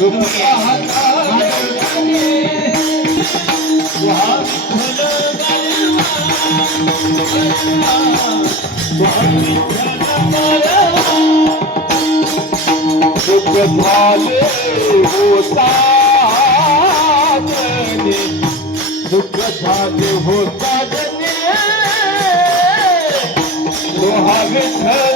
گوپاھن model کني واھ خلو گيوا الله واھ جنم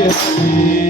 with.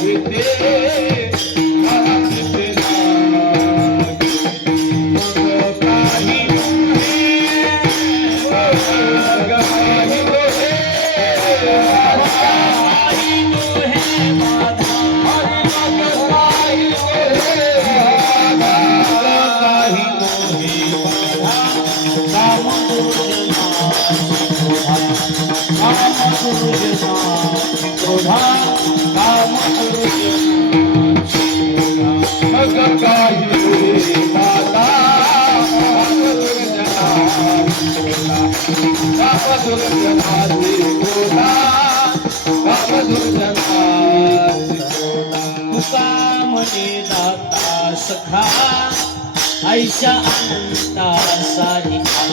काही दाता सखा आयशा अनंता सारिखा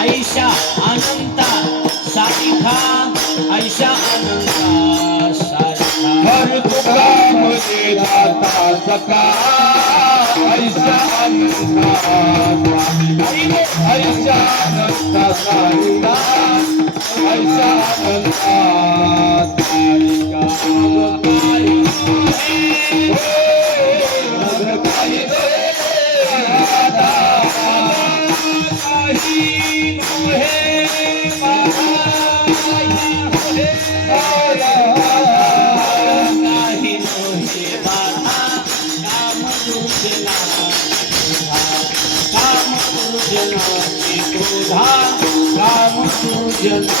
आयशा अनंता सारिखा आयशा अनंता सारिखा हर तुका मध्ये दाता सका ऐसा ऐशा नंदा ऐशा Oh,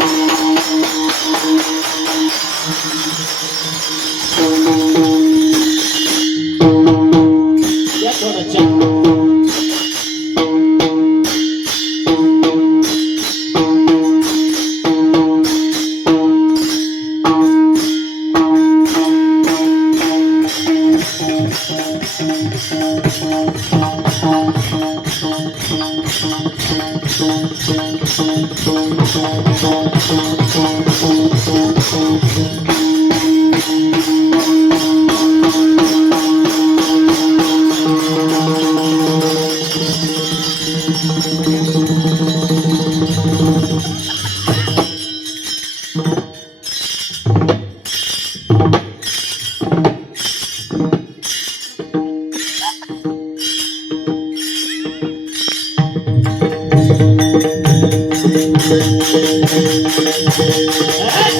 Thank you. Thank you. Yeah.